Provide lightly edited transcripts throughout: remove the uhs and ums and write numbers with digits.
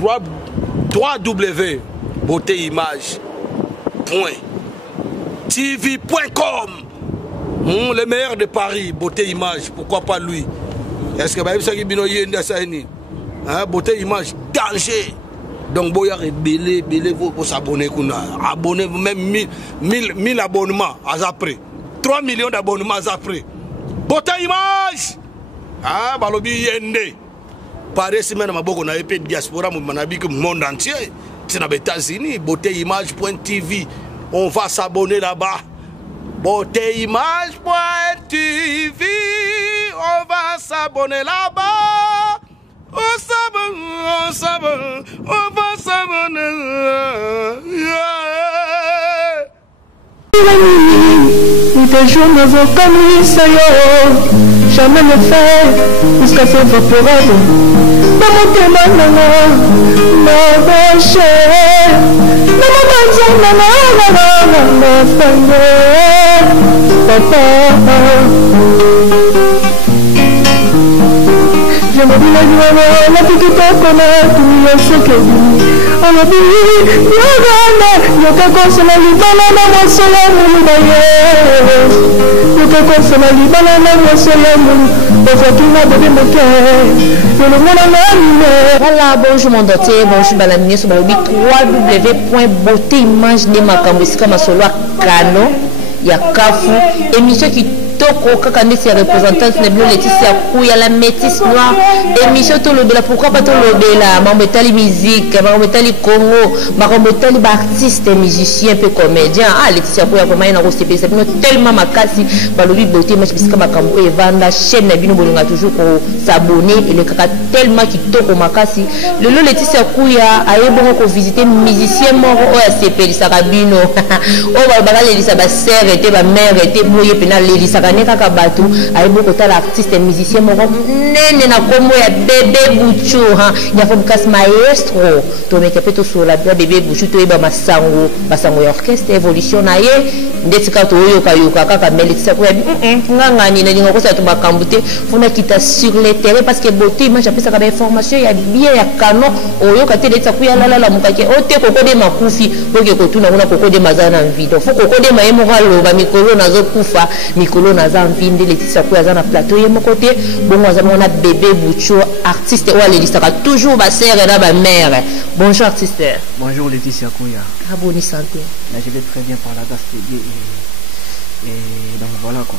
3W beautéimage.tv.com. Le meilleur de Paris, Beauté Image, pourquoi pas lui? Est-ce que Beauté Image, danger. Donc, vous belé, vous s'abonner, abonnez même 1000 abonnements après. 3 millions d'abonnements après. Beauté Image! Ah, balobi yende. Pareil, si même on a épée diaspora, on a vu que le monde entier, c'est dans les États-Unis, beautéimage.tv. On va s'abonner là-bas. Beautéimage.tv. On va s'abonner là-bas. On s'abonne, on va s'abonner. Des jours ne vont pas nuit, ça y est. Jamais le fait jusqu'à s'évaporer. Dans mon témoin, ma vache, dans mon banzan, ma papa. Je me dis la petite comme tout le secret. On a dit, yoga console libala na mosola mulubaye. Yoga console libala na mosola mulu. Ofatina bébé moke. Voilà, bonjour mon doté, bonjour balamine sur le www.beautéimage.makambo ya Kafu, émission qui toko kaka ndesi ya représentante neblo Laetitia Kuya la métisse noire, émission to lobela pourquoi pas to lobela mambetali musique mambetali Congo mambetali ba artiste musicien peu comédien. Ah Laetitia Kuya vraiment ina ko sepesa bino tellement makasi balobi beauté match bisika makambo e vanda chaîne na bino bolinga toujours ko s'abonner et le kaka tellement qui toko makasi le Laetitia Kuya ayebongo ko visiter musicien moko o ya sepelisa kabino o ba lelisa ba sœur était ba mère était moye pena lelisa kaka batu aibu kotala artiste musicien moko nene na komo ya bébé Bouchou ha ya fo bukas maestro to meka peto sur la bébé Bouchou to eba masango ya orchestre évolution na ye ndetika to yoka kaka melisa ko ya ngangani na lingo ko sa to bakambute funa kita sur le terrain parce que beauté image apesa ka ba information ya bien ya canon oyoka te ndetisa ku ya la mukake o te koko de makufi boke ko tuna kuna koko de mazana video fo koko de maemo loba mikolo nazo kufa mikolo naza envie Laetitia Kuya za na plateau ye mon côté bon aza mona bébé Bouchou artiste ou Laetitia toujours ba sœur et ba mère. Bonjour artiste. Bonjour Laetitia Kuya. Ah bonne santé. Là, je vais très bien par la grâce de Dieu et donc voilà quoi.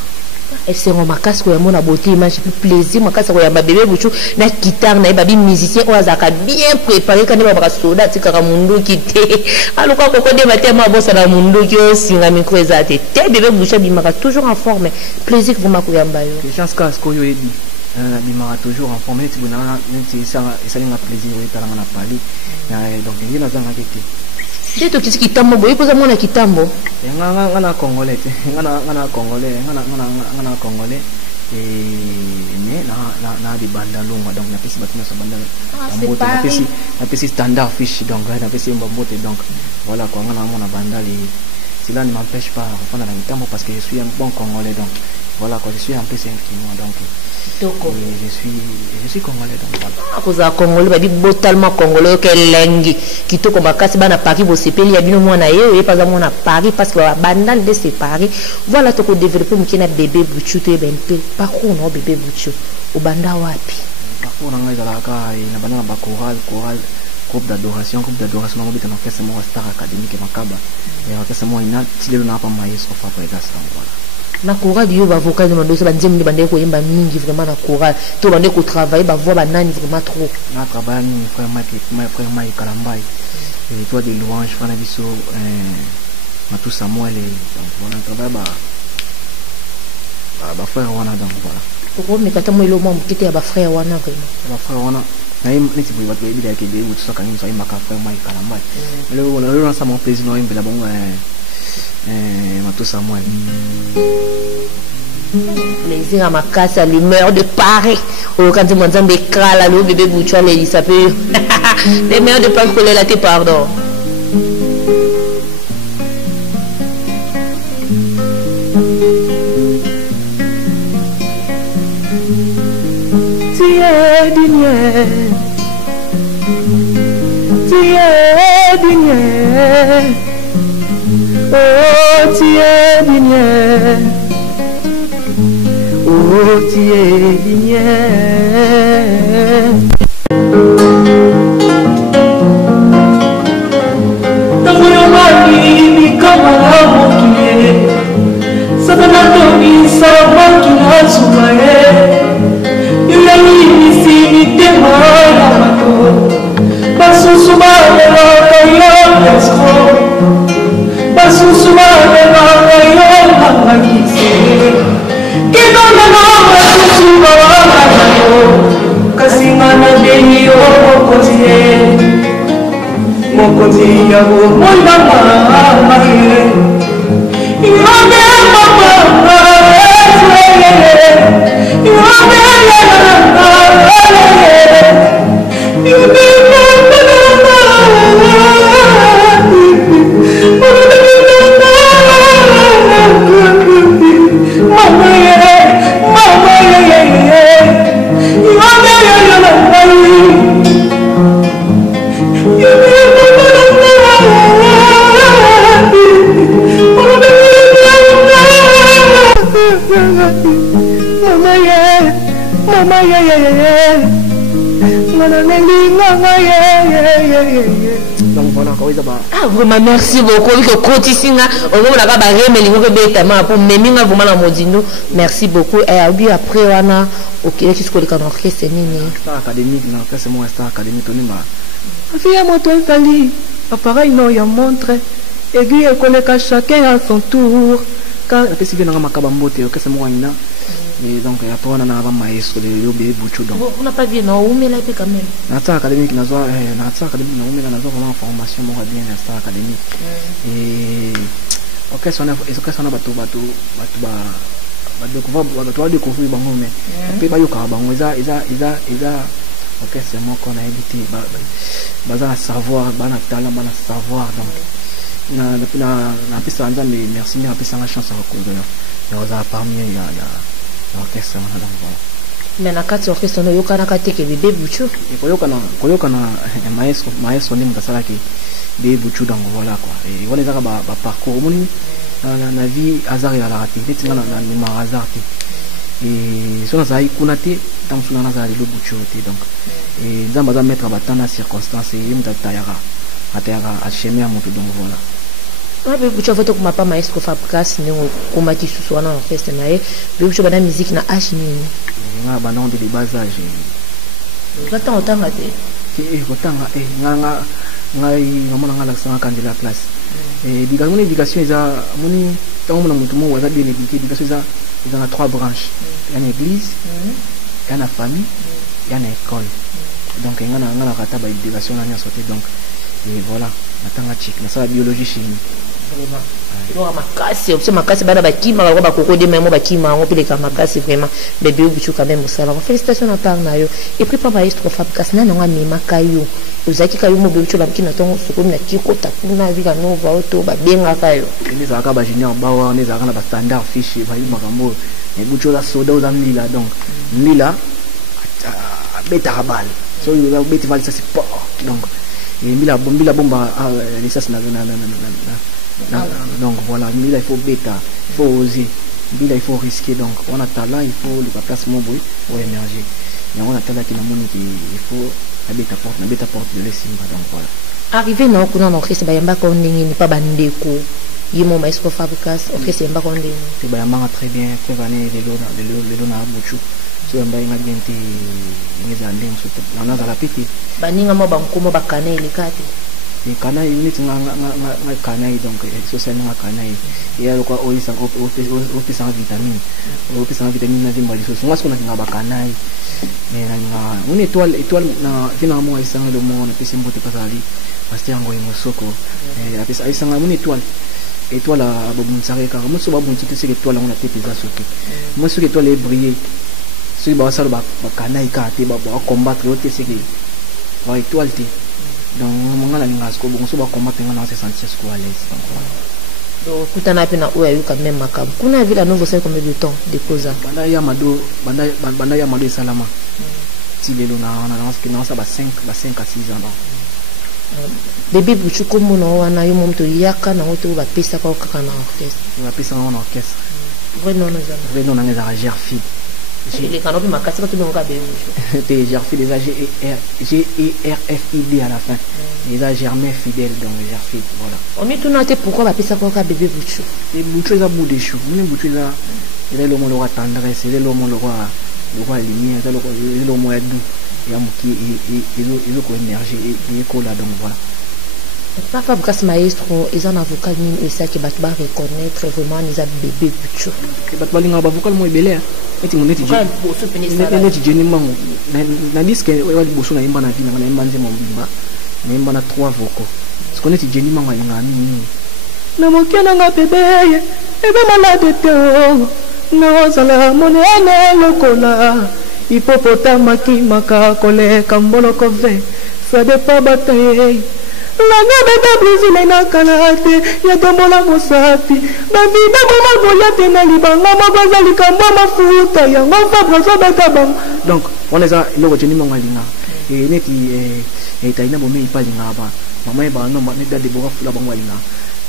Et c'est mon makas ko ya mona beauté image plus plaisir makas ko ya ba bébé Bouchou na guitare na ba bi musicien o azaka bien préparé quand ba soda tikaka mundu kité aluka koko de matema bossa na mundu ki o singa micro ezate te bébé Bouchou bimaka toujours en forme plaisir ko makoya mbayo les chances ka ko yo ebi bimaka toujours en forme ti bona nti ça linga plaisir o etala na pali donc il na zanga kete Dito kisi kitambo boy poza mona kitambo ngana congolais ngana congolais mais na di banda longa donc na pesi batina sa banda mbote na pesi standard fish donc na pesi mbote donc voilà quoi ngana mona banda li cela ne m'empêche pas de prendre la kitambo parce que je suis un bon congolais donc voilà quoi je suis un peu simplement donc je suis congolais donc voilà akoza congolais ba bi totalement congolais que lengi kitoko makasi bana Paris bo sepeli ya bino mwana ye pas mwana Paris parce que banda de séparer voilà to ko développer mukina bébé Bouchou to ben peu parcours no bébé Bouchou au banda wapi parcours nanga ezalaka na bana ba choral groupe d'adoration on habite dans orchestre mo Star Académique Makaba et orchestre mo ina tilelo na pa maestro fa pa edas voilà na chorale yo ba vocal de mandoso ba nzemni bande ko yemba mingi vraiment na chorale to bande ko travailler ba voix ba nani vraiment trop na travailler ni frère Mike Kalambai et toi des louanges fana biso Matou Samuel et donc voilà travailler ba frère wana donc voilà ko me kata mo lo mo kiti ya ba frère wana vraiment ba frère wana na niti bo bato ebida ke de utso kanini so imaka frère Mike Kalambai le on ça mon plaisir no imbela bon Matou Samuel. Plaisir à ma casse à l'humeur de Paris. Au quand tu m'entends là le bébé Bouchou les ça peut. Les mères de Paris coller la tête pardon. Tu es digné. tu es digne. Oh, tu es digne. Oh, tu es digne. Tango yo mani ni kama mokie. Sabana to ni sama kina sumae. Yule ni sini te mara mato. Basu sumale la yo esco. Basu sumale la yo magise. Kita na basu sumale la yo. Kasingana beni yo kozie. Mokozi ya go monda maye. Iwabe mama iwabe Donc voilà, quoi, ah vraiment merci beaucoup que continuer on va la ba remelingo que bêtement pour meminga vraiment la modindo merci beaucoup et après on a OK qui se colle dans orchestre nini star académique non que c'est moi star académique on ma afia moto enfali appareil non ya montre aiguille et connaît chacun à son tour car la pesi vient na makaba mbote que c'est moi ina et donc après on a un maestro de Yobe Bouchou donc on n'a pas vu non ou mais là quand même na star académique na zo na star académique na umela na zo vraiment formation moi bien na star académique et OK ça on a bato découvrir bango mais pe ba yoka bango eza OK c'est moi qu'on a évité baza savoir bana talent bana savoir donc na pesa nzambe merci na pesa na chance à reconnaître et on a parmi ya orchestre na donc voilà mais na kati orchestre no yoka na kati ke bébé Bouchou et koyoka na maestro ni mtasala ki bébé Bouchou donc voilà quoi et on les a ba parcours moni na vie hasard ya la raté netinga na ni hasard et so na sai kunate tant so na za le Bouchou donc et nzamba za mettre batana circonstances et mtata yara atera a chemin à moto donc voilà ah bébé Bouchou voto kuma pa maestro Fabricas ni kuma ki susu na orchestre na e bébé Bouchou bana musique na H nini nga banon de bas âge gata otanga te kotanga ngai ngomona ngala sanga kandila classe et éducation eza moni tango mona mutu mo waza bien éduqué éducation eza na trois branches il y a une église il y a une famille il y a une école donc ngana kata ba éducation na nyasote donc et voilà natanga chic na sa biologie chimie vraiment donc makasi option makasi bana bakima ba koko de même bakima on pile ka makasi vraiment bébé Bouchou quand même ça félicitations na part na yo et puis papa maestro Fabricas na nga mema kayo uzaki kayo mo bébé Bouchou la kina tongo soko na kiko takuna vika nova auto ba benga kayo ni za ka ba junior bawa ni za kana ba standard fish ba yi makambo et Bouchou la soda aux amila donc mila beta bal so you will bet val ça c'est pas donc et mila bomba les ça na donc voilà mila il faut bêta il faut oser mila il faut risquer donc on a talent il faut le place mon boy pour émerger et on a talent qui na moni il faut la bêta porte de l'Essimba donc voilà arrivé na kuna na orchestre bayamba ko ndingi ni pa bandeko yimo maestro Fabricas orchestre yamba ko ndingi te bayamba très bien prévaner les lona Bouchou so yamba inga bien te ngeza ndeng so na za la piti baninga mo bankumo bakana elikati et kana unit nga kana donc social nga kana et ya kwa oisa ofisa vitamine na dimba liso nga sona nga bakana mais nga une étoile na vina mo isa le mo na pesi mbote pasali parce que ngo imosoko et la pesa isa nga une étoile a bobunsare ka mo so babunti te c'est étoile on a tete za soki mo so étoile est briller si ba sala ba kana ka te ba combattre o te c'est que wa étoile te donc mongala ningasko bon so ba combattre ngana se sentir à l'aise donc kutana pena oya yuka même makam kuna vila novo c'est combien de temps de causa banda ya mado salama ti lelo na sa ba 5 à 6 ans Bébé Bouchou comme on a eu mon yaka na auto va pesa ka kaka na orchestre. Va pesa en orchestre. Vrai non nous avons. Vrai non on a Gerfid. Les canaux ma casse tout donc Bébé Bouchou. T'es Gerfid déjà G-E-R-F-I-D à la fin. Et là Germain fidèle donc Gerfid voilà. On est tout noté pourquoi va pesa ka Bébé Bouchou. Et Bouchou ça bout des choux. Même Bouchou là il est l'homme le roi tendresse, il est l'homme le roi lumière, il est l'homme doux. Il y a qui il a énergie et éco là donc voilà. Pas Fabrice Maestro, ils ont un avocat et ça qui va reconnaître vraiment les bébés Bouchou. Bat balinga avocat moi belé. Eti mon eti. Eti jeni mango. Na disque wa liboso na imba na vina na imba nzema mbimba. Na imba na 3 vocaux. Ce qu'on eti jeni mango inga nini. Na mokena nga bébé. Ebe malade te. Na sala monene lokola. Hipopotama ki maka kole kambolo kove. Ça dépend bataille. La nabeta brisile na kanate ya tombola mosapi bavida mama boyate na libanga mabaza likambo mafuta ya ngofa brazo beta bang. Donc on est à le jeni mango linga et neti taina bo mei palinga ba mama ba no ma neda de boka fula bango linga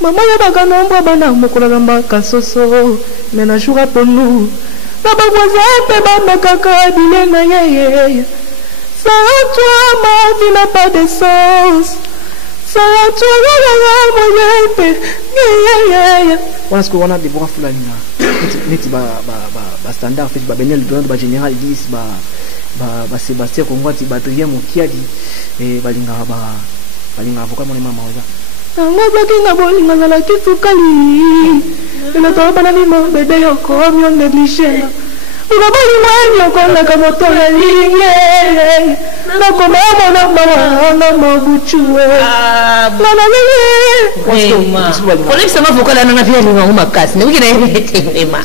mama ya baka nomba bana mokola lamba kasoso mena joura ponu na ba voisin pe ba makaka dilena yeye ça toi ma vie n'a pas de sens. Parce qu'on a des bras foulanina. Neti ba standard fait ba benel don ba général 10 ba Sébastien Kongwati ba Adrien Mokiadi et balinga avocat mon mama oza. Tango bakinga bolinga na la kifukali. Ina to bana ni mo bébé yoko myo négligé. Ina bali mwanyo kona kamoto ya linge. Na koma mona mama na mabuchue. On est sama vocal na na via ni makasi. Ne wikina yete vraiment.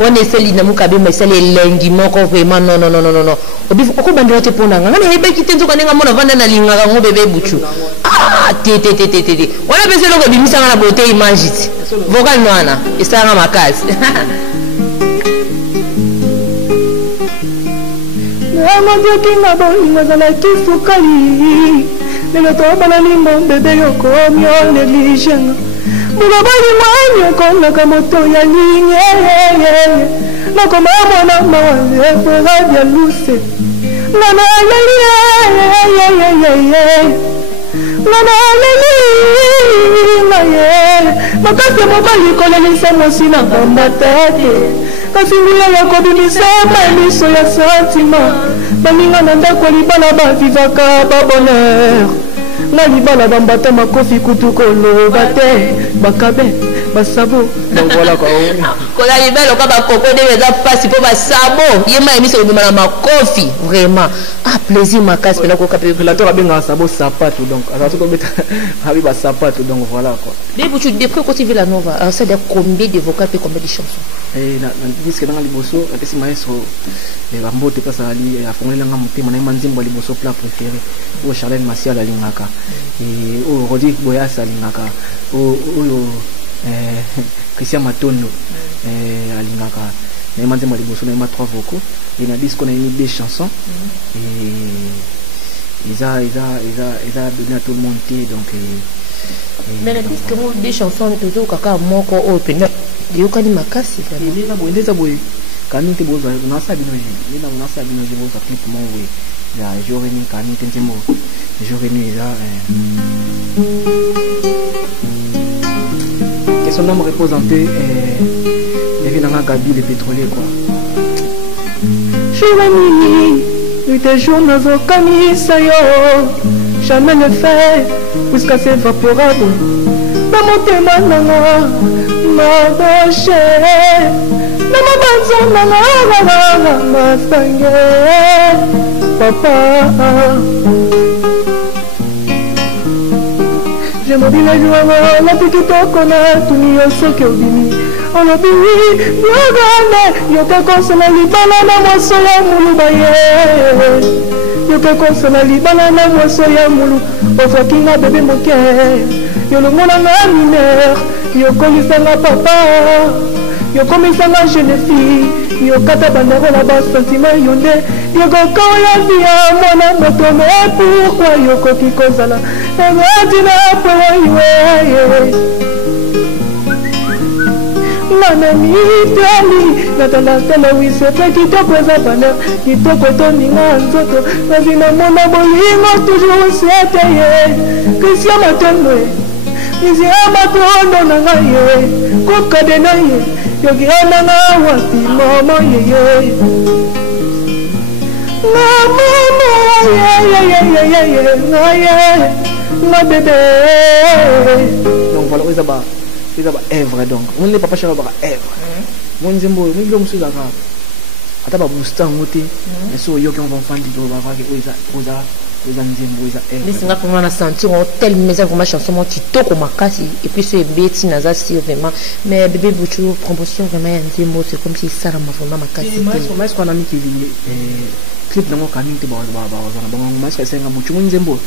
On est celle na mukabe mais celle lengi moko vraiment non. Obi ko bandira te pona nga na hebe kitenzo kanenga mona vanda na linga ngo bébé Bouchou. Te. On a besoin de bimisa na beauté image. Vocal nwana isanga makasi. Amazia kinga bolinga zala kifukali. Nelo to bana ni mo bébé yoko myo negligenga. Buga bali mwanyo kona kamoto ya linge. Na koma mwana mawe fera dia luce. Nana makasi mobali kolelisa mosi na bamba tete. Kasi nguya ya kobimisa miso ya sentima. Baninga na ndako libala bavivaka babonheur. Na libala bambata makofi kutu koloba te. Bakabe basabo. Donc voilà quoi. Kola libala ka bakoko de beza pasi po basabo. Yema miso bimala makofi vraiment. Plaisir makasi pela ko kapé. La tora benga sabo sapato donc. Azato ko beta habiba sapato donc voilà quoi. Mais Bouchou depuis quand tu vis la nova, ça de combien de vocaux et combien de chansons? Et na disque dans liboso, atesi maestro et bambote pasa ali afongela nga mutema na manzimbo liboso plat préféré o Charlène Massial alingaka et o Rodrigue Boyas alingaka o Christian Matondo alingaka na manzimbo liboso na 3 vocaux et na disque on a mis 2 chansons et ils a donné à tout le monde donc mais la disque moi des chansons toujours kaka moko o pena yokani makasi ndeza boye kanite boza na sabi no je na sabi no je boza clip mon we ya jore ni kanite ntemo jore ni là que son nom représenté Evinanga Gabi le pétrolier quoi Chouamini nuit et jour nazokanisa yo jamais ne fait puisque c'est vaporable na motema nanga maboche na mabanzo nanga masange papa je mobile joie la tikitoko na tuni yosoki obimi olobi yogane yoke kosala libala na mwaso ya mulu baye yoke kosala libala na mwaso ya mulu ofakinga bebe moke yolongonanga mineur yokolisanga papa yokomisanga jeune fille yokata bandako na basentiment yo nde yokokaola via mwana moto me pourkui yokoki kozala ebatina poyoye ngana mitali natandatala wisepe kitoko eza bana kitoko toninga nzoto nazina mona bolingo toujours sete ye krisia matondo ye krisia matondo na ngai ye kokade na ye yokiananga wapi mama yeye nga bébé donc voilà ils ont œuvre donc on n'est pas cher à œuvre mon zembo ni lo musu zaka ata ba booster ngote so yo ki on va faire du va va oza nzembo oza œuvre mais c'est là pour moi na sentir tel mais vraiment chanson mon kitoko makasi et puis ce beti naza si vraiment mais bébé Bouchou promotion vraiment nzembo c'est comme si ça ma vraiment makasi mais qu'on a mis qui clip nango kaning te ba na bango mas ka senga Bouchou nzembo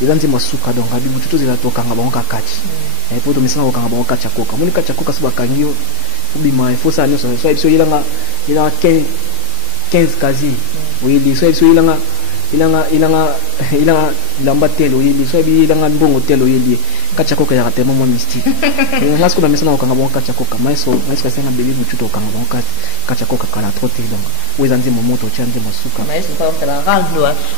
eza nzembo suka donc abi Bouchou to zela toka nga bango kakati et pour to misanga okanga bango kacha koka moni kacha koka so bakangio ubima il faut ça nous so biso ilanga 15 kazi oui so biso ilanga lamba telo yeli so bi ilanga mbongo telo yeli kacha koka ya tellement mo mystique et là ce qu'on a mis ça okanga bango kacha koka mais ka senga bébé Bouchou to okanga bango kacha koka kala troté donc où ils ont dit moto tiande masuka mais c'est pas la rage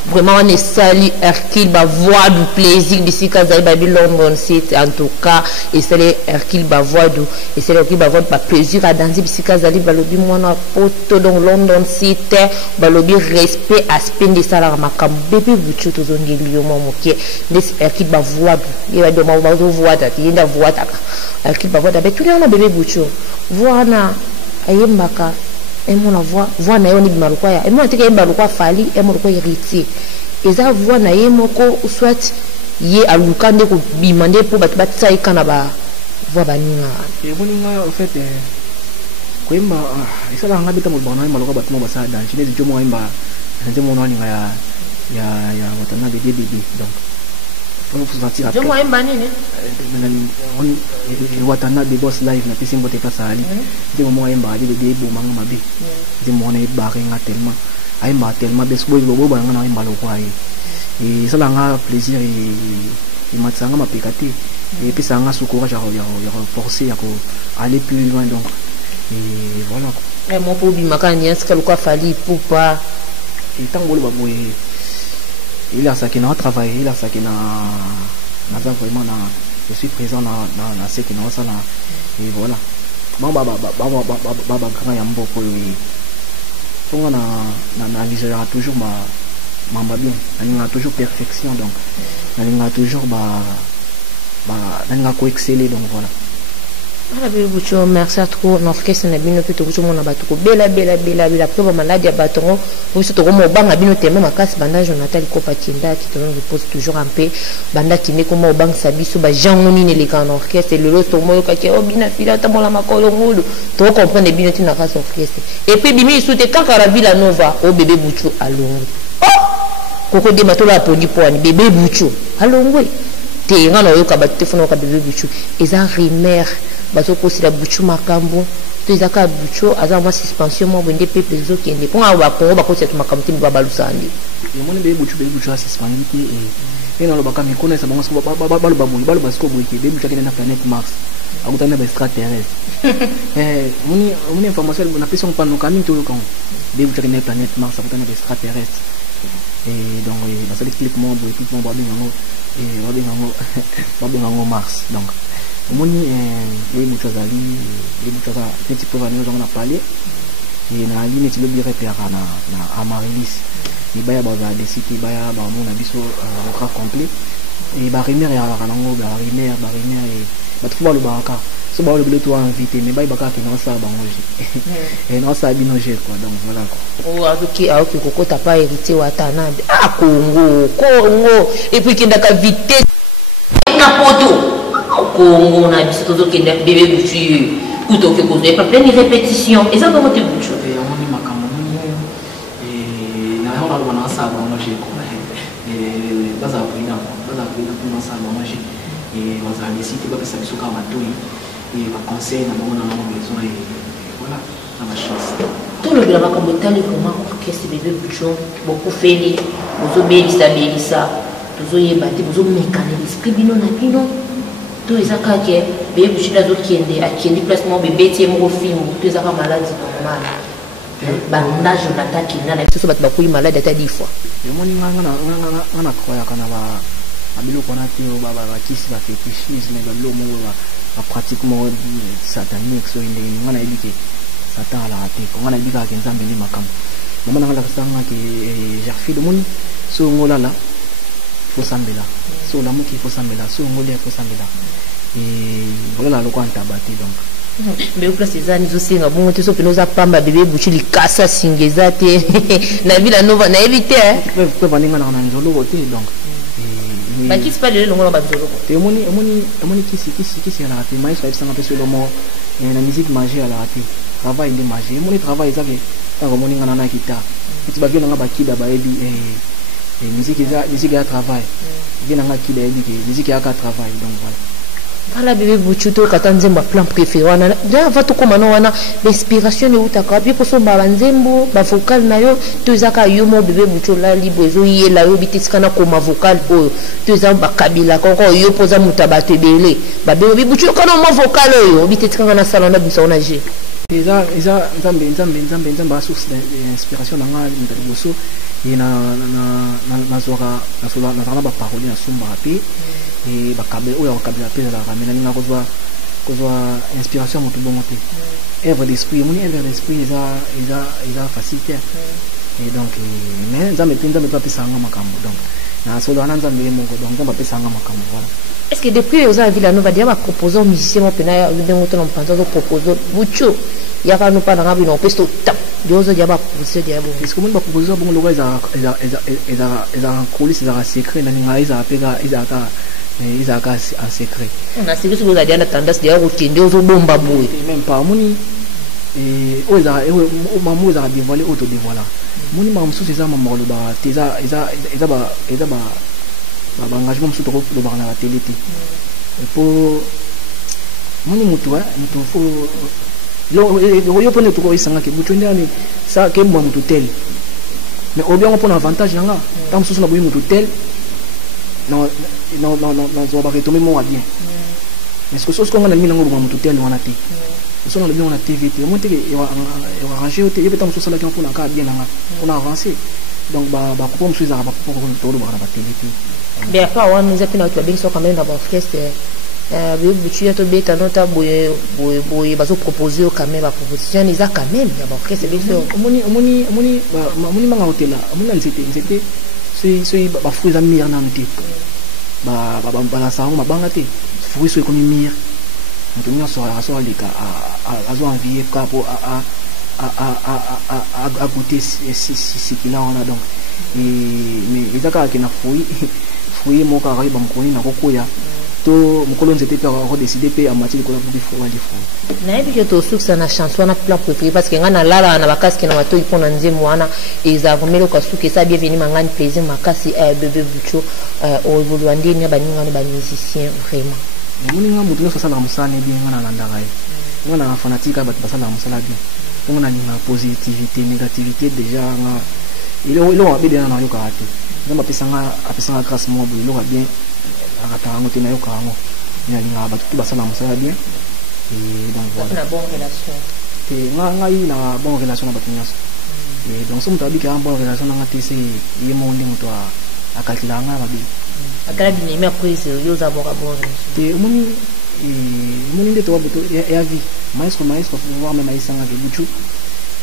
vraiment on est sali Hercule ba voix du plaisir d'ici kaza ba bi London City en tout cas et c'est les Hercule ba voix du et c'est Hercule ba voix ba plaisir à danser d'ici kaza li ba lobi mwana poto donc London City ba lobi respect aspect de ça la makam bébé Bouchou to zongeli yo moke des Hercule ba voix du et ba de ma voix ta yenda voix ta Hercule ba voix da be tout le bébé Bouchou voix na ayembaka et mon voix na yoni bimaruko ya et moi teke bimaruko fali et mon ko héritier et ça voix na yemoko soit ye alukande ko bimande pour bat tsai kana ba voix baninga et boninga en fait ko imba isa la ngabita mo bana maluko bat mo basa dan chine di jomo imba nje mo nani ya watana de bébé donc pour vous sentir après jomo imba nini on watana de boss live na pisi mbote pasa ali de mo imba de bo manga mabe de mo na ibare nga tellement aimba tellement beso bo ba nga na imba lo kwa et ça la nga plaisir et matsanga mapekate et puis ça nga sukura ya forcer ya ko aller plus loin donc et voilà et mon pour bimaka nias ka lo kwa fali pour pas et tant bolo ba boye il a ça qui n'a travaillé il a ça qui n'a vraiment je suis présent dans ce qui n'a ça là et voilà baba grand yambo pour lui on a Nigeria toujours mamba bien on a toujours perfection donc on a toujours on a exceller donc voilà. Bébé Bouchou, merci à trop. L'orchestre n'a bien fait tout le monde a battu. Bella. Après, ma maladie a battu. Vous êtes au banc à bien tellement ma casse. Banda Jonathan Kopatinda qui te repose toujours en paix. Banda qui n'est comme au banc Sabiso, Jean Mounine les grands orchestres. Et le lot, Tomo, Kaki, Obina, Fila, Tamola Makolo, Moulou. Tu comprends bien une race orchestre. Et puis, Bimi, il souhaitait quand la Villa Nova, au bébé Bouchou, à Longwe. Oh! Coco de Matola Pony Poani, bébé Bouchou, à Longwe. T'es un oyo kabate fono ka bébé Bouchou. Et un rimer. Bazo kosi la Bouchou makambo to izaka Bouchou azama suspension mo bende pepe zo kende pour aba kongo ba kosi makambo ti baba lusandi et mon bébé Bouchou suspension et non le baka mi connaît ça bon ba basko boiki bébé Bouchou na planète Mars akutana ba extraterrestre mon information na person pa no kamin to kan bébé Bouchou na planète Mars akutana ba extraterrestre et donc dans ce clip mo boiki tout mon ba bingo Mars donc moni les muchazali petit peu venir on a parlé et na ligne ti lobi repère na Amarilis et baya ba des sites baya ba mon abiso au cas complet et ba rimer ya rango ba rimer et ba trouva le baraka so ba le to invité mais baya baka ki na sa bangoji et na sa binoje quoi donc voilà quoi o azuki aoki kokota pa héritier wa tanade Congo et puis qui ndaka vitesse na poto Congo na biso to ke bébé Bouchou kuto ke ko pas plein de répétitions et ça comment te Bouchou et on dit makambo et na on a ça bon j'ai et baza brina pour ça bon j'ai et on a décidé pas ça biso ka matoi et ba conseil na bon na besoin voilà na ma chance tout le grand comme état les vraiment orchestre bébé bouchon beaucoup fait bozo belisa bozo yebati bozo mécanique l'esprit bino na bino tout ezaka ke bébé bouchon azo kiende akiendi place mo bébé tie mo film tout ezaka maladie normale banda Jonathan Kina na biso bato bakuyi malade ata 10 fois yomoni ngana croya kana ba abiloko na te ba kisi ba fétichisme ba lo mo ba pratiquement satanique so inde ngana ebike satan ala te ko ngana ebika ke nzambe ni makambo mama ngala kasanga ke jarfi de moni so ngola la fo sambela so la muki fo sambela so ngole fo sambela voilà lokwa ntabati donc mais au place ezani zosinga bongo te so penoza pamba bébé buchi likasa singeza te na vila nova na éviter pe baninga na nzolo te donc ba kisi pas le longo ba nzolo te moni kisi ala te mais fa sanga pe sur le mot na musique magie ala te travail de magie moni travail ezake tango moni ngana na guitare ti ba vina ngaba kida ba ebi musique ya travail vina ngaba kida ebi ke musique ya ka travail donc voilà voilà bébé buchuto katanzemba plan préféré wana déjà va to komana wana l'inspiration ne utaka bi ko so balanzembo ba vocal na yo to zaka yo mo bébé bucho la libo zo yela yo bitiskana ko ma vocal o to za ba kabila ko yo poza mutabato belé ba bébé bucho kana mo vocal yo bitiskana na salon na biso na je eza nzambe source d'inspiration na nga ndaliboso na ba parole na sumba pe et bakabe oyo bakabela pe la ramena ninga kozwa inspiration moto bongo te œuvre d'esprit moni œuvre d'esprit eza facilité et donc mais nzambe pa pesanga makambo donc na solo ana nzambe moko donc nzambe pesanga makambo voilà. Est-ce que depuis aux Villa Nova dia ba proposer aux musiciens mon pena de moto non panzo proposer bucho ya ka no pa na ngabi no pesto tap diozo dia ba proposer dia bo est-ce que mon ba proposer bon logo eza coulisse eza secret na ninga eza pega eza ka en secret on a secret sur la dia na tendance dia ko kende ozo bomba boy même pas moni oza mamu eza dévoiler auto dévoiler moni mamu sous eza mamolo ba eza engagement musu toko lo bana la télé té pour moni mutu fo lo yo pone toko isanga ke mutu ndani sa ke mwa mutu tel mais au bien on prend avantage nanga tant musu na boyi mutu tel non zo ba retomber mon bien est-ce que ce qu'on a mis nango mutu tel wana té so na le bien on a TV té monte ke e wa arranger té yebeta musu sala ke on ka bien nanga on a avancé donc ba ko musu za ba ko to lo ba télé té bien pas on nous a pris notre bien quand même dans l'orchestre buchu ya to beta nota boye bazo proposer quand même ba proposition ils a quand même dans l'orchestre bien sûr moni manga hotela moni nzete so ba fruits amir na nte ba la sa ma banga te fruits so comme mir mutumia so alika azo envier ka po a goûter si qu'il a on a donc mais ezaka ke na fruits mo ka ba mkoni na kokoya to mokolo nzete pe ko décider pe a mati ko la pour faut aller fou na ebi que to succès na chanson na plan préféré parce que ngana lala na bakaski na wato ipona nzemu wana ezavumelo ka suke sa bienvenue mangani plaisir makasi bébé bucho o evoluandi ni ba ninga ba musicien vraiment moni nga mutu so sala musane bien ngana landa gai ngana fanatique ba sala musala bien ngana ni na positivité négativité déjà nga ilo wa bidena na yoka ate ngama apesanga grâce mo bo ilo wa bien akata ngo tena yoka ngo ni nga ba tu ba sala musala bien et donc voilà na bonne relation te nga ina bonne relation na batinyaso et donc somme tabi ka bonne relation na ngate se yemo ndi mutu akakila nga ba bi akala bi ni prise yo za bonne relation te moni nde to wabuto ya vie maestro voir même aisanga ke buchu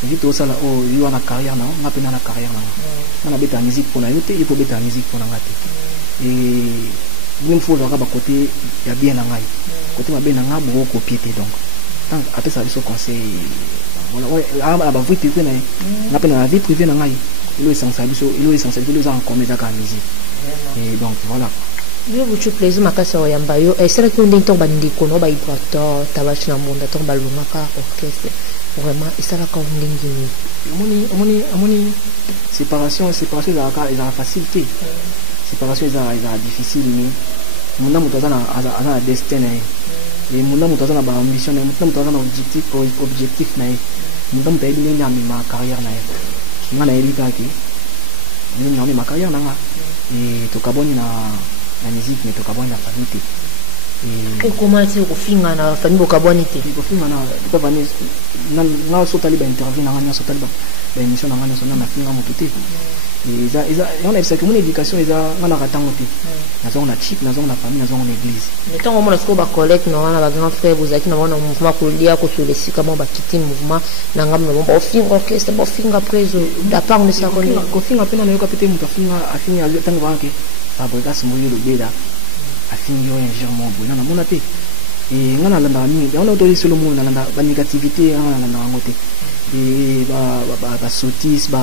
vite ça là oh yo na carrière na ngapena na carrière na beta musique pour na yote il faut beta musique pour na ngate et une fois ba côté ya bien na ngai côté ma bien na ngabo ko piété donc tant après ça biso conseil voilà ouais ba vie privée na ngapena na vie privée na ngai ilo essentiel biso en commun za ka musique et donc voilà yo buchu plaisir makasa oyamba yo esera ko ndento bandiko no ba ibrato tabashi na mbonda to balumaka orchestre vraiment esala ka ndingini moni séparation za facilité séparation za difficile mais munda mutazana ana destin et mon amour dans ma ambition mon amour dans objectif na mon amour tayi ni ma carrière na nga na elika ki ni na ma carrière na nga et to kaboni na musique mais to kaboni na famille et comment tu finga na famille kaboni te ko finga na to bani na so tali ba interview na nga so tali ba émission na nga so na finga mo tuti et on a cette éducation ils ont na ratango te na zone na chip na zone na famille na zone na église mais tant on a ce ko ba collecte na wana ba grand frère vous aki na wana mouvement ko lia ko sur les sika mo ba kiti mouvement na ngam na ba finga orchestre ba finga preso da part de ça ko finga pena na yo kapite muta finga afinga azo tango banke fabrica mo yo le beda afinga yo un germo bo na mona te et ngana landa mingi on a autorisé le monde na landa ba négativité ngana landa ngote et ba sotis ba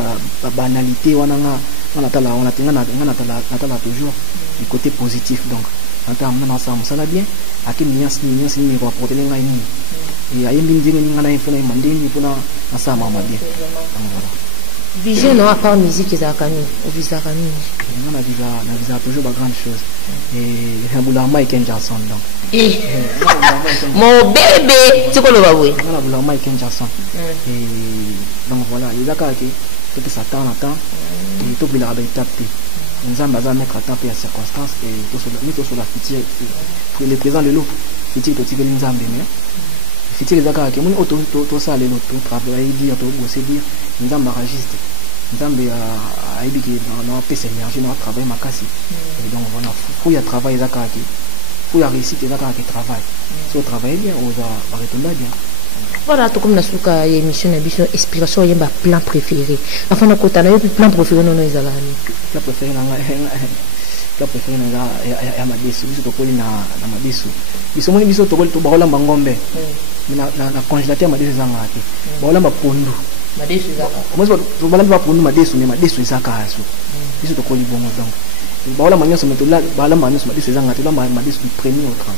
banalité wana nga tala on a tala toujours du côté positif donc en termes na ensemble ça va bien akimi nyasi ni ko apporter nga ni et ayembi ndinga ni ngana ifuna mandini puna ensemble ma bien vision non à part musique et zakani au visakani ngana visa toujours ba grande chose et habula Michael Jackson donc mon bébé tu connais pas oui ngana habula Michael Jackson et donc voilà il a que ça temps et tout bila ba étape nous avons besoin mettre à temps et à circonstances et tout sur la fitière pour les présents de l'eau fitière tout tirer nous avons mais fitière les akaka que mon auto tout ça les autres travailler dire tout bosser dire nous avons enregistré nous avons à éduquer dans PC énergie dans travail makasi et donc voilà faut y travailler les akaka faut y réussir les akaka qui travaillent si on travaille bien on va retourner bien. Voilà, tout comme la souka émission d'ambition, inspiration, il y a un plan préféré. Enfin, on a un plan préféré, non, ils allaient. Plan préféré, il y a ma déçu, je te connais na ma déçu. Ils sont venus, ils sont tombés, tout barola mangombe. Na congélateur ma déçu zangati. Barola ma pondu. Ma déçu zangati. Moi, je vais pas pondu ma déçu, mais ma déçu zakasu. Ils sont te connais bon donc. Barola mangombe, c'est là, barola mangombe, ma déçu zangati, là ma déçu du premier au 30.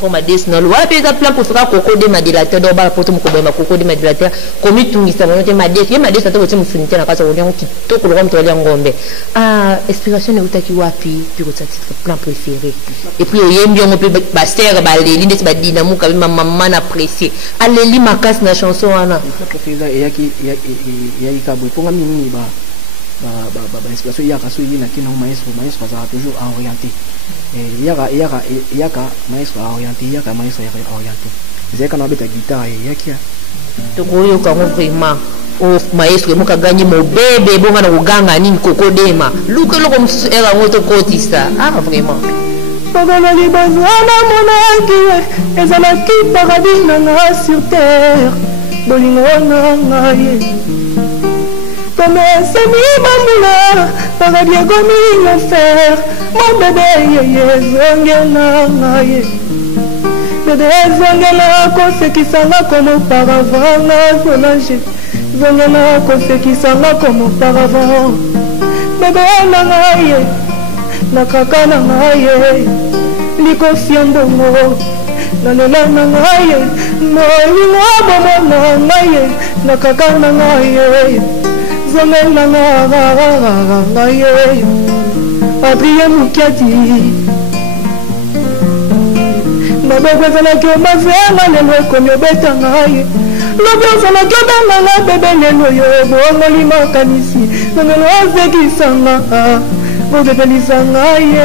Comme ma déçu non, voilà puis ça plan pour faire coco de madélateur, donc bah pour tout mon coco de madélateur, comme tout ça, ma déçu ça te retient mon finité na casa on qui tout le monde toile ngombe. Ah, inspiration ne utaki wapi, puis au titre plan préféré. Et puis il y a bien on peut baster baleli des badina mu ka maman apprécier. Aleli makas na chanson ana. Plan préféré il y a ikabo pour ngami ba inspiration il y a kaso yi na kina maestro ça toujours orienté. Il y a maestro orienté, il y a maestro orienté. C'est quand on a la guitare, il y a qui a. Donc oui, on vraiment au maestro mo ka gagner mon bébé bonga na uganga nini kokodema. Luka loko msusu era moto kotista. Ah vraiment. Pagana libazana monaki ezalaki paradis nanga sur terre. Bolingo nanga ye. Comme semi bambula paradis comme l'enfer. Mon bébé zongela ye bébé zongela kosekisanga comme auparavant na Solange zongela kosekisanga comme auparavant bébé nanga ye na kaka nanga ye likofi ndongo na lela nanga ye molingo bomo nanga ye na kaka nanga ye zongela nanga ye Adrien Moukiati Nabezalaki mazela lelo komi obetanga ye Lobezalaki obenganga bebe lelo yo boongoli makanisi Nangelo azekisanga bobebelisanga ye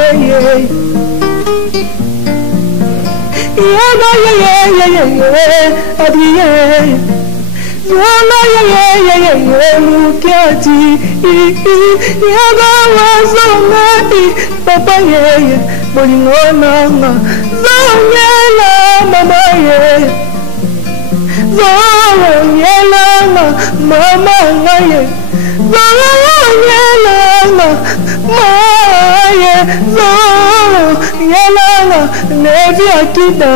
Adrien Zona Moukiati Yaga wazonga Papa ye Bolingo nanga Zonyela mama ye Zonyela mama ye Zonyela mama ye Zonyela Nevi akida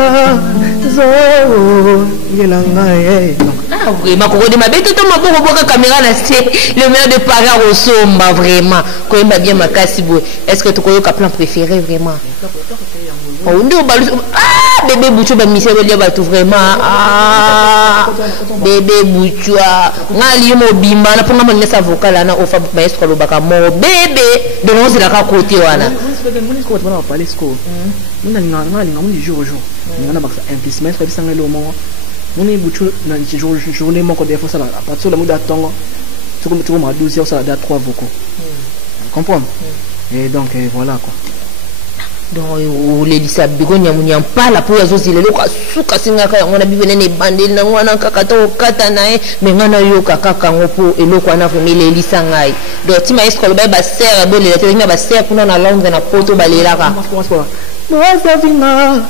Zonyela ye Ah vraiment, quand on m'a dit tout ma pour voir caméra là c'est le meilleur de Paris au somba vraiment. Quand il m'a bien ma cassibou. Est-ce que tu connais ton plan préféré vraiment? Oh non ah bébé Bouchou ba monsieur le ba tout vraiment ah bébé Bouchou ngali mo bimba na pour ngama nesa vocal na ofa maestro lo baka mo bébé donc on se la côté wana. ko twana parler sko muna linga muni jour au jour ngana baksa investissement ko bisanga lo mo muni butu na journée moko des fois ça à partir de la muda tongo tu ma 12 heures ça da 3 vocaux comprendre et donc voilà quoi donc les lisa bigonya munya mpala po yazo zilelo ka suka singaka ngona bibene ne bandeli na ngwana kaka to kata nae me ngana yo kaka ngopo eloko ana famille lisa ngai donc tima escole ba serre bo le tena ba serre kuna na Londres na poto balelaka moi savina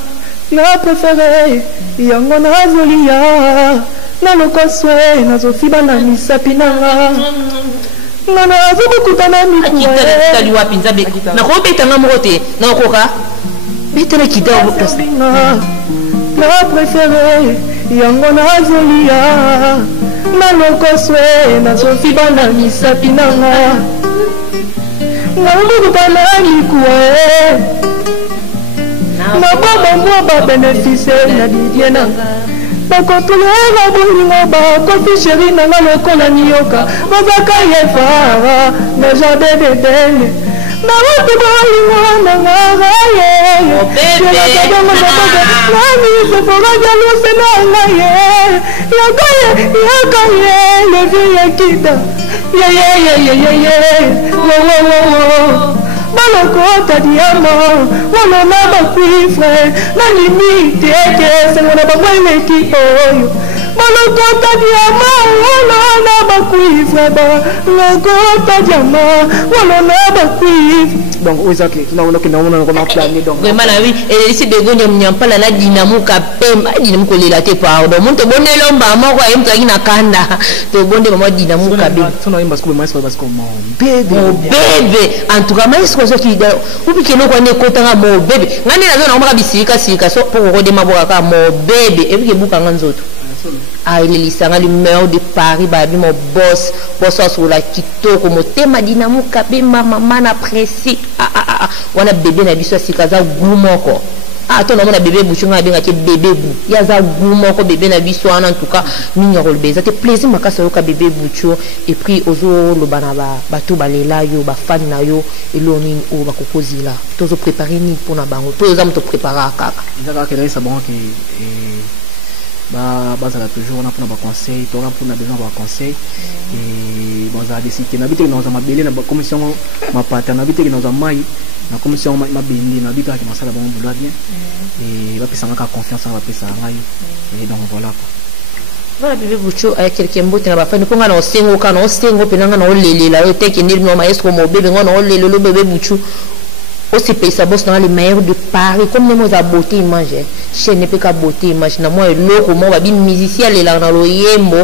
la préférée yango na zolia na lokoswe na zofiba na misapinanga nana azokutana mikuwa tali wapi nzabe na ko betanga mokote na koka betana kidao la préférée yango na zolia na lokoswe na zofiba na misapinanga na azokutana mikuwa na baba mwa ba bénéfice na didie nanga bakotulera bolingo bakofi sheri nanga lokola niyoka bazaka yefara na jardin d'Eden nawopi bolingo nanga ye nani sefora jaluse nanga ye yakaye levi yakita yeyeyeyeyeye wowowowo balokota diamant wana na bakuifre na limite ekese ngona bamweleki oyo balokota diamant wana na bakuifre balokota diamant wana na bakuifre donc ozaki tunaona kinaona na plan donc vraiment oui et ici begonya mnyampala na dinamuka pema dinamuko lela te pardon monte bonelo mbama kwa yemto akina kanda to bonde mama dinamuka be tuna imba sko mais parce que mon bébé en tout cas mais ce qui ubi keno kwa ne kotanga mo bébé ngani nazo na maka bisika sika so pour kodema boka mo bébé et puis buka nganzoto ah il est lisanga le meilleur de Paris babi mon boss sur la kitoko motema dinamuka be mama na presi wana bébé na biso sikaza gumoko to na mona bébé buchunga benga ke bébé bu yaza gumoko bébé na biso en tout cas minya rolbeza te plaisir makasa yoka bébé buchu et puis ozo lo bana ba to balela yo ba fan na yo eloni o ba kokozila tozo préparer ni pour na bango to za mto préparer kaka zaka ke ça bon que bazala toujours on a pour conseil to on a besoin de conseil et bon ça décider na bité na za mabele na commission mapata na bité na za mai na commission mabindi na bité ki masala bon boulot bien et va pesa ngaka confiance va pesa ngai et donc voilà voilà bébé bucho avec quelqu'un mbote na ba fa ni ko ngana osengo kana osengo penanga na olelela yo teke ni no ma esko mo bébé ngona olelo lo bébé bucho aussi pesa boss dans les meilleurs de Paris comme les mots à beauté image chaîne ne peut qu'à beauté image na moi loko mo ba bi musicien les là na lo yembo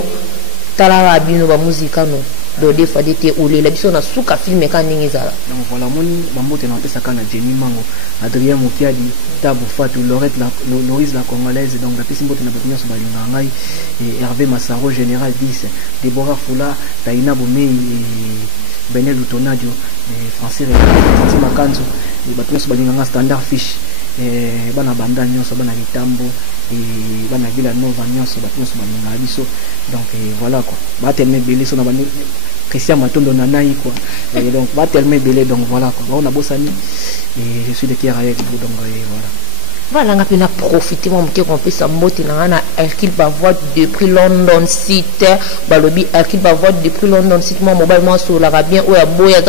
tala bino ba musique no do des fois d'été ou les biso na suka filmer kan ningezala donc voilà mon bambote na pesa kana Jenny Mango Adrien Mokiadi Tabu Fatou Laurette Loris la congolaise donc la pesa mbote na batinyo so balinga ngai et Hervé Massaro général 10 Deborah Fula Taina Bomei Benel Lutonadio français Titi Makanzo batinyo so balinga nga standard fish bana banda nyonso bana litambo et bana villa nova nyonso batinyo so balinga biso donc voilà quoi ba tellement belé so na bani Christian Matondo nanai quoi et donc ba tellement belé donc voilà quoi on a bossani et je suis de cœur avec vous donc voilà voilà nga pena profiter mon mke qu'on puisse mbote na na Hercule Bavois depuis London site balobi Hercule Bavois depuis London site moi mobile moi sur la bien ou ya boya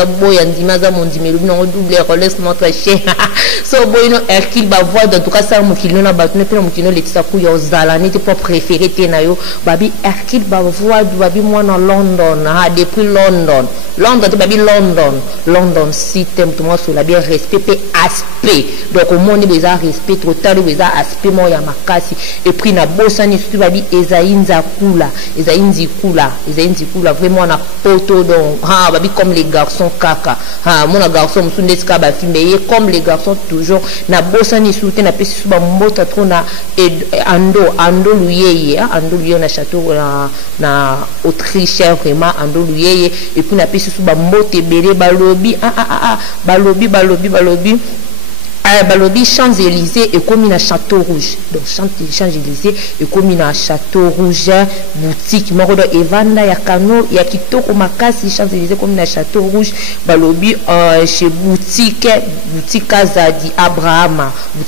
ndima za mon dimelu non double relaisse notre chien so boyno Hercule Bavois en tout cas ça mon kilo na batune pe mon kilo letisa ku yo zala n'était pas préféré te na yo babi Hercule Bavois babi moi na London depuis London te babi London site moi sur la bien respect aspect donc au monde des respect total weza aspect mo ya makasi et puis na bosani surtout babi Ezaïnza kula vraiment na poto donc babi comme les garçons kaka mon garçon musunde ska ba filmer comme les garçons toujours na bosani surtout na pesi suba mbota trop na ando luyeye na château na Autriche vraiment ando luyeye et puis na pesi suba mbote bele balobi balobi balobi Champs-Élysées et comme à Château Rouge. Donc Champs-Élysées et comme à Château Rouge boutique moko do evanda ya kano ya kitoko makasi Champs-Élysées comme à Château Rouge balobi chez boutique Kazadi Abraham en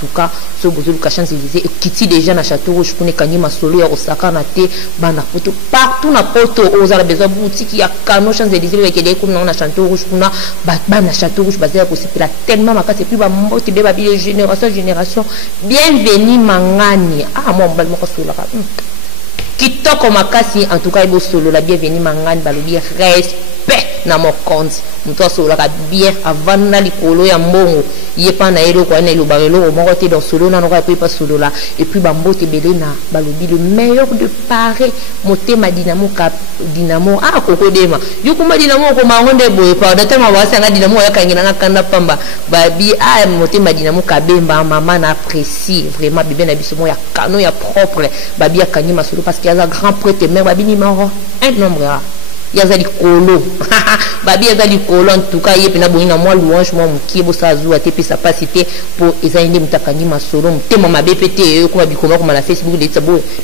tout cas ce besoin de Champs-Élysées et kiti déjà na Château Rouge pour ne kanyi masolo ya Osaka na te bana photo partout na poto aux a besoin boutique ya kano Champs-Élysées avec des comme na Château Rouge kuna bana Château Rouge basé à c'est la tellement makasi puis ba mbote be ba génération bienvenue mangani mon bal moko solo la kitoko makasi en tout cas ibo solo la bienvenue mangani balobi respect na mon compte muto solo la bien avant na likolo ya mbongo yepa na elo kwa na elo barelo moko te dans solo na noko pas solo là et puis ba mbote belé na balobi le meilleur de Paris motema dinamo koko dema yukuma dinamo ko mangonde boye pa datema wasanga dinamo ya kangina na kanda pamba babi motema dinamo kabemba maman apprécie vraiment bébé na biso mo ya kano ya propre babi ya kanyima solo parce qu'il y a un grand prêtre mère babi numéro 1 nombre yazali kolo babi yazali kolo en tout cas yepena bonina moi louange moi mukiebo sazu atepe sa pasité pour ezainde mutakani masolo mutema mabepete ko babikoma ko na Facebook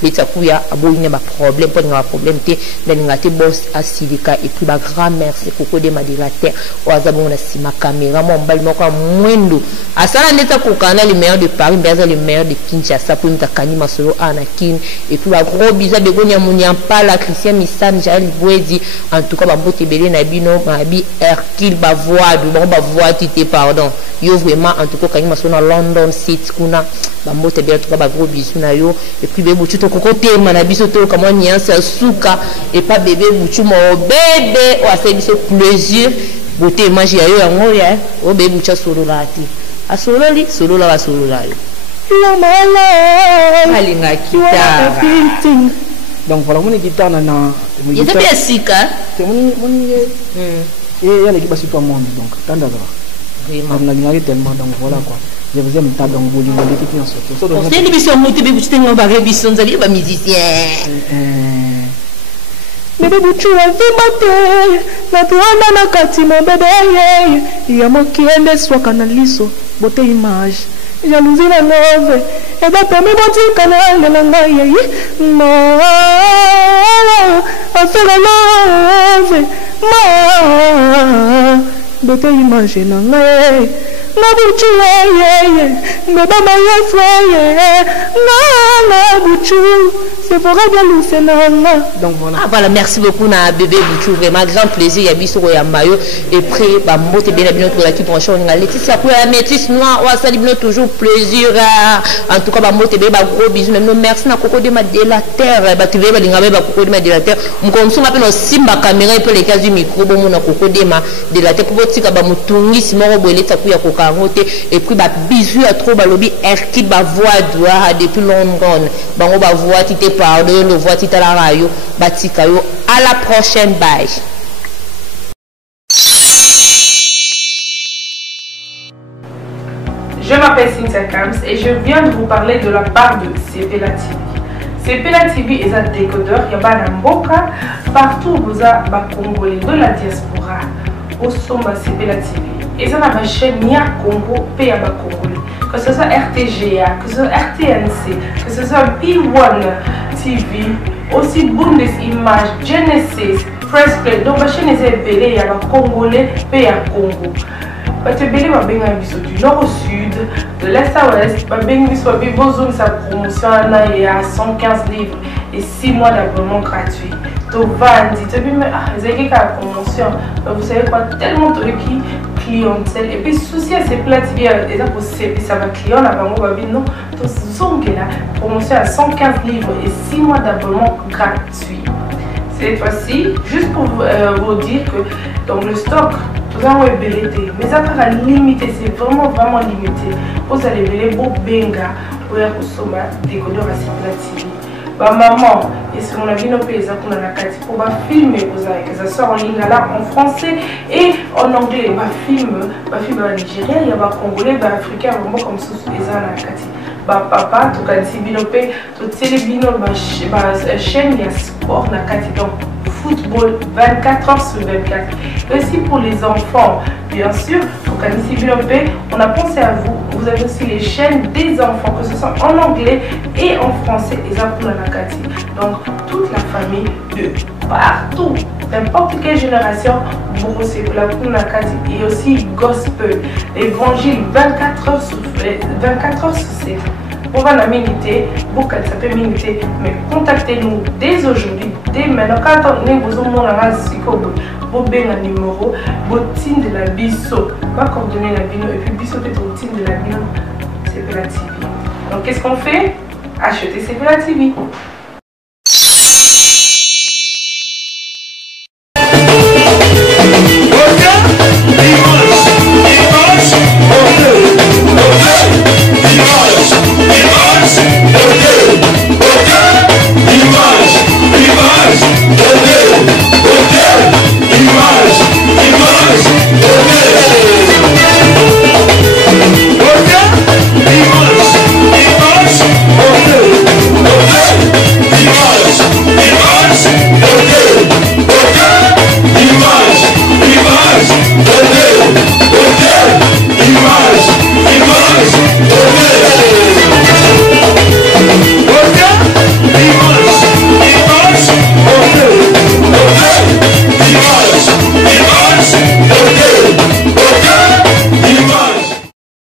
letsa kuya aboyina ba problème pour nga problème te ndalinga te boss asilika et puis ba grand merci koko de madelateur oazabo na sima caméra mo mbali moko mwendo asala ndeta ko kana le meilleur de Paris mbaza le meilleur de Kinshasa pour mutakani masolo anakin et puis ba gros bizarre de gonya munya pala Christian Missan Jali Bwedi en tout cas ba bote belé na bino mabi Hercule ba voix tité pardon yo vraiment en tout cas quand ils sont dans London City kuna ba bote belé en tout cas ba gros bisous na yo et puis bébé butu to kokote mana biso to comme on nyance suka et pas bébé butu mo bébé o ase biso plaisir bote magie ya yo yango ya o bébé butu solo la ti a solo la yo la mala alinga kita donc voilà mon guitare na il était bien sika c'est mon et il y a l'équipe sur tout le monde donc tanda vraiment on a gagné tellement donc voilà quoi je vous aime tant donc vous voulez l'équipe en sorte on sait l'émission monter bébé tu t'es ba révision vous ba musicien bébé butu wa vimate na tuanda na kati mo bébé ya mokiende swaka na liso bote image jalousie na love et ba permis boti kanal na ngai ma affaire love ma bote image na ngai na butu me ba ma yefoye na butu c'est pour bien l'ousenanga donc voilà voilà merci beaucoup na bébé butu vraiment grand plaisir ya biso ya mayo et près ba mote bien bien pour la qui branche on a Laetitia pour la métisse noire wa sali bien toujours plaisir en tout cas ba mote bien ba gros bisous même merci na koko de ma de la terre ba tuve ba linga ba koko de ma de la terre mkomso ngapelo simba caméra et puis les cas du micro bon na koko de ma de la terre pour tika ba mutungisi moko boeleta ku ya kokangote et puis ba bisous à trop ba lobby Hercule ba voix doit depuis London bango ba voix tité pardon le voix tité la rayo batika yo à la prochaine bye. Je m'appelle Cynthia Kams et je viens de vous parler de la part de CPLA TV. CPLA TV est un décodeur qui a mboka partout vous a congolais de la diaspora au sommet CPLA TV. Et ça n'a chaîne Nia Congo P à congolais. Que ce soit RTGA, que ce soit RTNC, que ce soit P1 TV, aussi Bundes Images, Genesis, Press Play. Donc ma chaîne est belée, il y a congolais P à Congo. Batebele va bien du nord au sud, de l'est à l'ouest, va bien besoin sa promotion il y a 115 livres et 6 mois d'abonnement gratuit. Donc Vandi, tu dis mais c'est la promotion, vous savez quoi, tellement de clientèle et puis souci à ces plats déjà pour ça va client là va bien non, donc zone là promotion à 115 livres et 6 mois d'abonnement gratuit. Cette fois-ci, juste pour vous dire que dans le stock vous avez belleté, mais après limité, c'est vraiment limité. Vous allez belleter beau benga pour consommer décodeur à CPLA TV. Bah maman, et si on a vu nos pays qu'on a la carte pour filmer, vous avez que ça sort en ligne là en français et en anglais. Bah film en Nigeria, il y a bah congolais, bah africain, vraiment comme ça les gens la carte. Bah papa, tout cas si binopé, tout c'est les binos, bah chaîne il y a sport la carte donc football 24h/24. Et aussi pour les enfants, bien sûr, au Kanisi Bilopé, on a pensé à vous. Vous avez aussi les chaînes des enfants, que ce soit en anglais et en français, et ça pour la Nakati. Donc, toute la famille de partout, n'importe quelle génération, vous c'est pour la Nakati et aussi gospel, évangile 24h sur 7. Pour la minute, vous ça peut minute, mais contactez-nous dès aujourd'hui, dès maintenant. Quand on est vous avez un numéro, vous de la biso, pas coordonner la bino, et puis biso peut-être de la bino, c'est la TV. Donc qu'est-ce qu'on fait? Acheter c'est la TV.